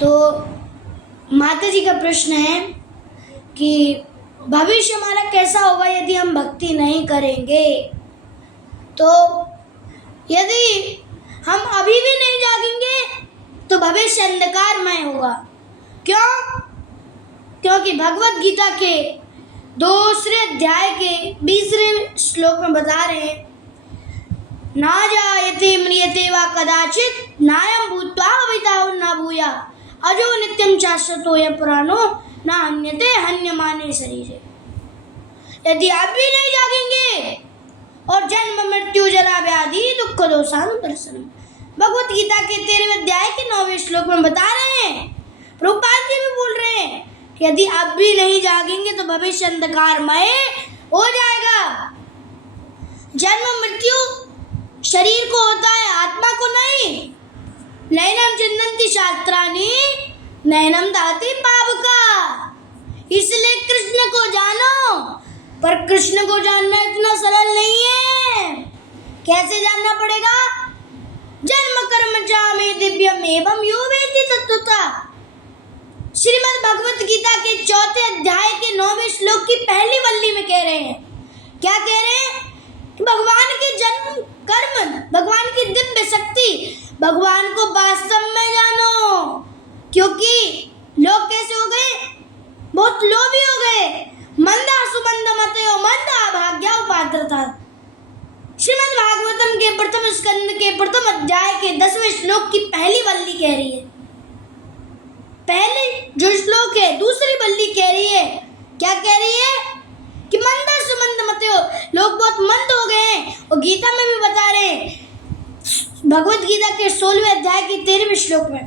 तो माता जी का प्रश्न है कि भविष्य हमारा कैसा होगा यदि हम भक्ति नहीं करेंगे। तो यदि हम अभी भी नहीं जागेंगे तो भविष्य अंधकारमय होगा। क्यों? क्योंकि भगवत गीता के 2 अध्याय के 20वें श्लोक में बता रहे हैं, ना जायते म्रियते वा कदाचित नायं भूत्वा भविता न भूया अजो नित्यं शाश्वतोऽयं पुराणो न हन्यते हन्यमाने शरीरे। यदि आप भी नहीं जागेंगे और जन्म मृत्यु जरा व्याधि दुख दोषानुदर्शनम, भगवत गीता के 13वें अध्याय के 9वें श्लोक में बता रहे हैं, प्रभुपाद जी भी बोल रहे हैं कि यदि आप भी नहीं जागेंगे तो भविष्य अंधकारमय हो जाएगा। जन्म मृत्यु शरीर को होता है, आत्मा को नहीं। नैनम चिन्नन्ति शास्त्राणि नैनम दाति पावका। इसलिए कृष्ण को जानो, पर कृष्ण को जानना इतना सरल नहीं है। कैसे जानना पड़ेगा? जन्म कर्म च मे दिव्यम एवं यो वेत्ति तत्त्वतः। श्रीमद् भगवत गीता के 4 अध्याय के 9वें श्लोक की पहली वल्ली में कह रहे हैं, क्या कह रहे हैं? कि भगवान के जन्म कर्म, भगवान की दिव्य शक्ति, भगवान को वास्तव में जानो। क्योंकि लोग कैसे हो गए? बहुत लोभी हो गए। मंदा सुमंद मतयो मंदा भाग्या उपात्रता। श्रीमद् भागवतम के प्रथम स्कंद के प्रथम अध्याय के 10वें श्लोक की पहली वल्ली कह रही है, पहले जो श्लोक है दूसरी वल्ली कह रही है, क्या कह रही है? कि मंदा सुमंद मतयो, लोग बहुत मंद हो गए हैं। और गीता में भी बता रहे हैं, भगवत गीता के 16वें अध्याय के 13वें श्लोक में,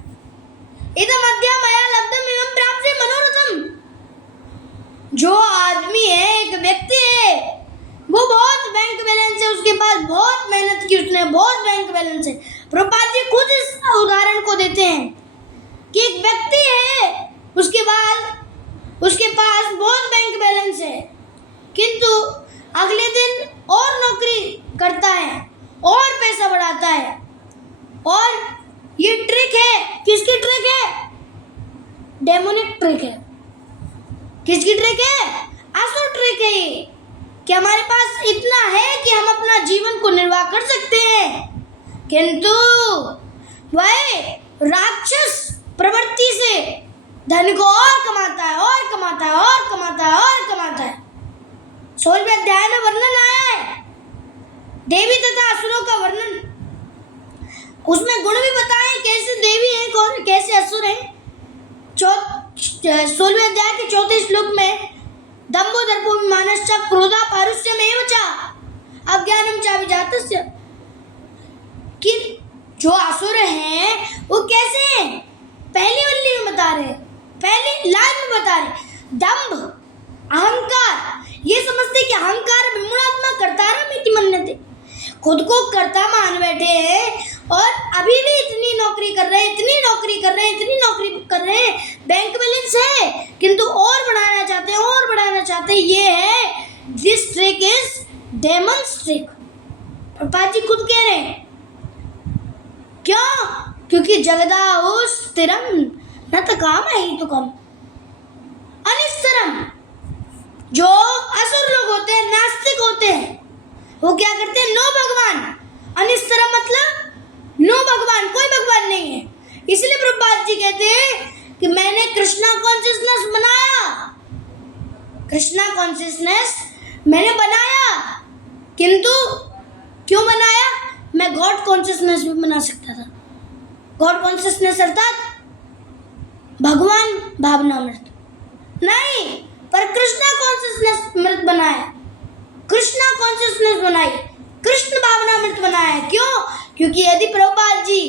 इदम अद्या मया लब्धम एवं प्राप्ते मनोरथम। जो आदमी है, एक व्यक्ति है, वो बहुत बैंक बैलेंस है, उसके पास बहुत मेहनत की, उसने बहुत बैंक बैलेंस है। प्रभुपाद जी खुद इस उदाहरण को देते हैं कि एक व्यक्ति है, उसके पास बहुत बैंक बैलेंस है, किंतु अगले दिन और नौकरी करता है और पैसा बढ़ाता है। और ये ट्रिक है, किसकी ट्रिक है? डेमोनिक ट्रिक है। किसकी ट्रिक है? असुर ट्रिक है ये, कि हमारे पास इतना है कि हम अपना जीवन को निर्वाह कर सकते हैं, किंतु वह राक्षस प्रवृत्ति से धन को और कमाता है और कमाता है और कमाता है और कमाता है। 16वें अध्याय में वर्णन आया है देवी तथा असुरों का वर्णन, उसमें गुण भी बताए कैसे देवी है और कैसे असुर है। 16वें अध्याय के 4 श्लोक में दंभो दर्पोऽभिमानश्च क्रोधा पारुष्यमेव च अज्ञानम च विजातस्य, कि जो असुर हैं वो कैसे हैं? पहली वल्ली में बता रहे, पहली लाइन में बता रहे, दंभ, अहंकार, ये समझते कि अहंकार विमूढ़ात्मा कर्तारमिति मन्यते, खुद को कर्ता मान बैठे हैं और अभी भी इतनी नौकरी कर रहे हैं, इतनी नौकरी कर रहे हैं, इतनी नौकरी कर रहे हैं, बैंक बैलेंस है, किंतु और बढ़ाना चाहते हैं, और बढ़ाना चाहते हैं। ये है, this trick is demon's trick. Prabhupada ji खुद कह रहे हैं। क्यों? क्योंकि जगदाहु स्थिरम न त कामहैतुकम् अनिश्चरम। जो असुर लोग होते हैं, नास्तिक होते हैं, वो क्या करते हैं? नो भगवान। अनिश्चरम मतलब नो भगवान, कोई भगवान नहीं है। इसलिए प्रभुपाद जी कहते हैं कि मैंने कृष्णा कॉन्शियसनेस बनाया, कृष्णा कॉन्शियसनेस मैंने बनाया, किंतु क्यों बनाया? मैं गॉड कॉन्शियसनेस भी बना सकता था। गॉड कॉन्शियसनेस अर्थात भगवान भावनामृत नहीं, पर कृष्णा कॉन्शियसनेस मृत बनाया, कृष्णा कॉन्शियसनेस बनाई, कृष्ण भावनामृत बनाया। क्यों? क्योंकि यदि प्रभुपाद जी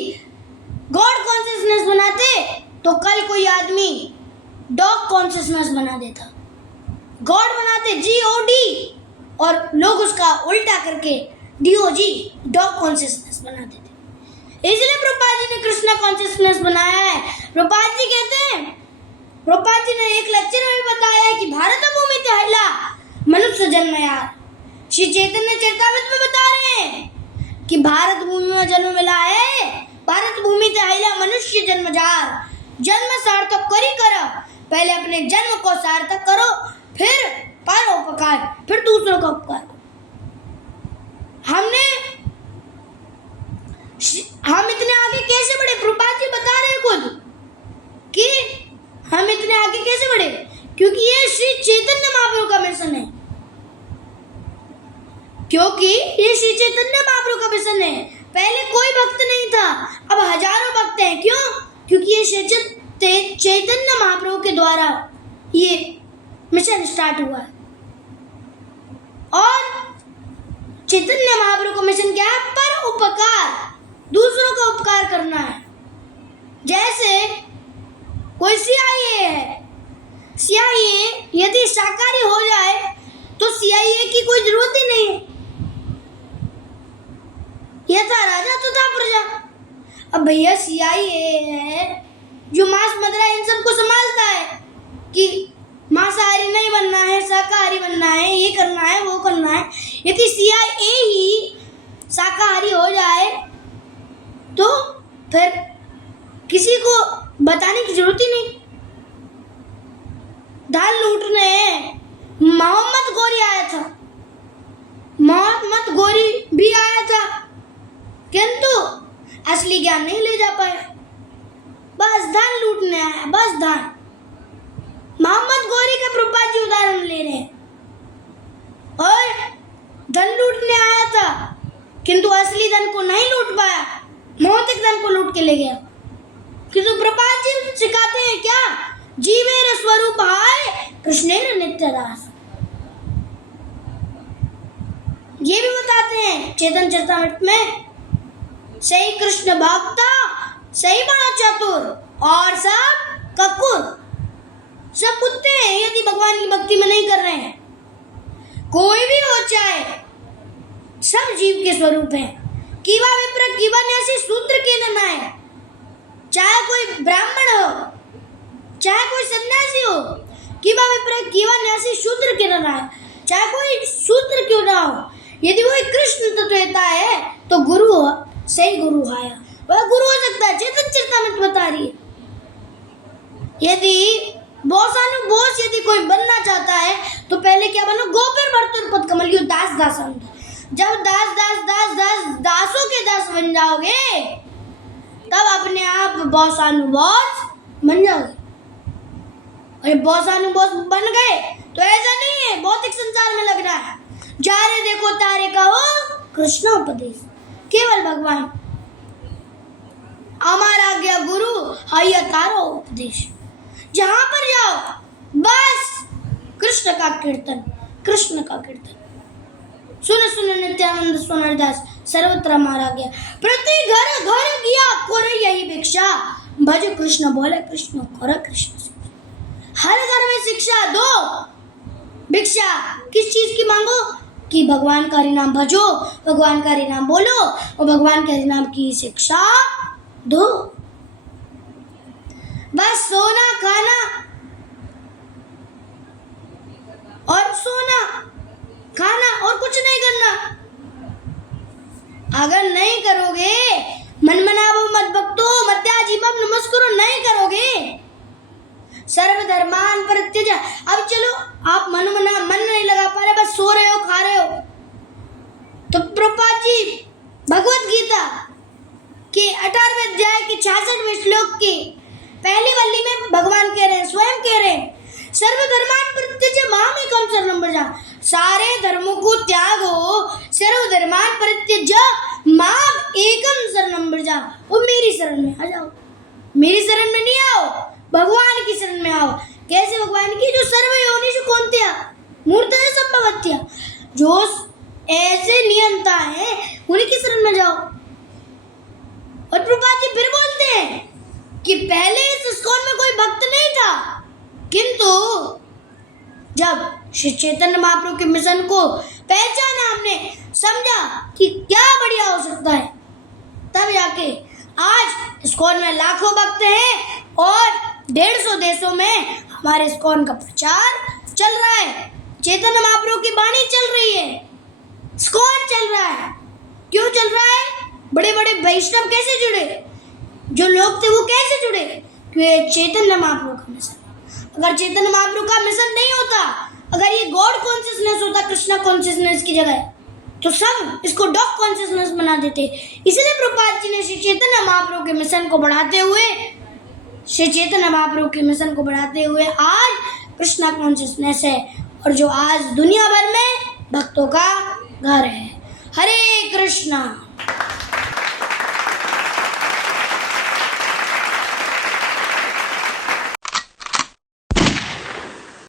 गॉड कॉन्शियसनेस बनाते तो कल कोई आदमी डॉग कॉन्शियसनेस बना देता। गॉड बनाते GOD और लोग उसका उल्टा करके DOG, डॉग कॉन्शियसनेस बना देते। इसलिए प्रभुपाद जी ने कृष्णा कॉन्शियसनेस बनाया है। प्रभुपाद जी कहते हैं, प्रभुपाद जी ने एक लेक्चर में भी बताया है कि भारत भूमि तहला मनुष्य जन्म यार। श्री चैतन्य चरितामृत में बता रहे हैं कि भारत भूमि में जन्म मिला है, भारत भूमि तहला मनुष्य जन्म जार। जन्म सार्थक करी करो, पहले अपने जन्म को सार्थक करो, फिर परोपकार, फिर दूसरों का उपकार। हम इतने आगे कैसे बढ़े? प्रभुपाद जी बता रहे खुद कि हम इतने आगे कैसे बढ़े, क्योंकि ये श्री चैतन्य महाप्रभु का मिशन है, क्योंकि ये श्री चैतन्य महाप्रभु का मिशन है। पहले कोई भक्त नहीं था, अब हजारों भक्त हैं। क्यों? क्योंकि ये श्री चैतन्य महाप्रभु के द्वारा ये मिशन स्टार्ट हुआ है। और चैतन्य महाप्रभु का मिशन क्या है? पर उपकार, दूसरों का उपकार करना है। जैसे कोई सीआईए है, सीआईए यदि शाकाहारी हो जाए तो सीआईए की कोई जरूरत ही नहीं है। यथा राजा तथा प्रजा। अब भैया सीआईए है जो मांस मदिरा इन सबको संभालता है कि मांसाहारी नहीं बनना है, शाकाहारी बनना है, ये करना है, वो करना है। यदि सीआईए ही शाकाहारी हो जाए तो फिर किसी को बताने की जरूरत ही नहीं। दाल लूटने मोहम्मद गोरी आया था, मोहम्मद गोरी भी आया था, किंतु असली ज्ञान नहीं ले जा पाया, बस धन लूटने आया, बस धन। मोहम्मद गोरी का प्रभुपाद जी उदाहरण ले रहे हैं। और धन लूटने आया था किंतु असली धन को नहीं लूट पाया, भौतिक धन को लूट के ले गया। किंतु प्रभुपाद जी सिखाते हैं क्या? जीवेर स्वरूप हाय कृष्णेर नित्य दास। ये भी बताते हैं चेतन चरितामृत में, सही कृष्ण भक्ता सही बड़ा चतुर और सब ककुर। सब कुत्ते हैं यदि भगवान की भक्ति में नहीं कर रहे हैं। कोई भी हो चाहे, सब जीव के स्वरूप है। कीवा विप्र कीवा न्यासी शूद्र के न है, चाहे कोई ब्राह्मण हो चाहे कोई सन्यासी हो। कीवा विप्र कीवा न्यासी शूद्र के न है, चाहे कोई शूद्र क्यों ना हो। यदि वो कृष्ण तत्वता है तो गुरु हो, सही गुरु आया, वह गुरु हो सकता है। चेतन चरितामृत बता रही है। यदि बोसानुबोस यदि कोई बनना चाहता है तो पहले क्या बनो? गोपेर भर्तुर पद कमलियो दास दासंत। जब दास दास दास दास दासों के दास बन जाओगे तब अपने आप बोसानुबोस बन जाओगे। और बोसानुबोस बन गए तो ऐसा नहीं है भौतिक संसार में लग रहा है। जा रे देखो तारे का हो कृष्ण उपदेश, केवल भगवान हमारा गया गुरु है तारो उपदेश। जहां पर जाओ बस कृष्ण का कीर्तन, कृष्ण का कीर्तन। सुन सुन नित्यानंद सोनरदास सर्वत्र मारा गया, प्रति घर घर गया कोरे यही भिक्षा, भज कृष्ण बोले कृष्ण कोरा कृष्ण। हर घर में शिक्षा दो। भिक्षा किस चीज की मांगो? कि भगवान का हरिनाम भजो, भगवान का हरिनाम बोलो और भगवान के हरिनाम की शिक्षा दो। बस सोना खाना और सोना खाना और कुछ नहीं करना। अगर नहीं करोगे, मन मनावो मत भक्तो मत्याजीवम नमस्कुरो नहीं करोगे, सर्वधर्मान परित्यज। अब चलो आप मन नहीं लगा पा रहे, बस सो रहे हो, खा रहे हो, तो प्रभुपाद जी भगवत गीता के 18वें अध्याय के 66वें श्लोक की पहली वल्ली में भगवान कह रहे हैं, स्वयं कह रहे हैं, सर्वधर्मान परित्यज मामेकं शरणं व्रज। सारे धर्मों को त्यागो, सर्वधर्मान परित्यज माम एकम शरणं व्रज। वो मेरी शरण में आ जाओ। मेरी शरण में नहीं आओ, भगवान की शरण में आओ। कैसे भगवान की? जो सर्व योनिषु कौन्त्या मूर्तयः सम्भवत्या, जो ऐसे नियंता है उन्हीं की शरण में जाओ। और प्रभुपाद जी फिर बोलते हैं कि पहले इस इस्कॉन में कोई भक्त नहीं था, किंतु जब श्री चैतन्य महाप्रभु के मिशन को पहचाना, हमने समझा कि क्या बढ़िया हो सकता है, तब जाके आज इस्कॉन में लाखों भक्त हैं और 150 देशों में हमारे इस्कॉन का प्रचार चल रहा है। चैतन्य महाप्रभु की वाणी चल रही है, इस्कॉन चल रहा है। क्यों चल रहा है? बड़े बड़े वैष्णव कैसे जुड़े? जो लोग थे वो कैसे जुड़े? कि ये चैतन्य महाप्रभु का मिशन है। अगर चैतन्य महाप्रभु का मिशन नहीं होता, अगर ये गॉड कॉन्शियसनेस होता कृष्णा कॉन्शियसनेस की जगह, तो सब इसको डॉग कॉन्शियसनेस बना देते। इसलिए प्रभुपाद जी ने श्री चैतन्य महाप्रभु के मिशन को बढ़ाते हुए, श्री चैतन्य महाप्रभु के मिशन को बढ़ाते हुए आज कृष्णा कॉन्शियसनेस है, और जो आज दुनिया भर में भक्तों का घर है। हरे कृष्णा।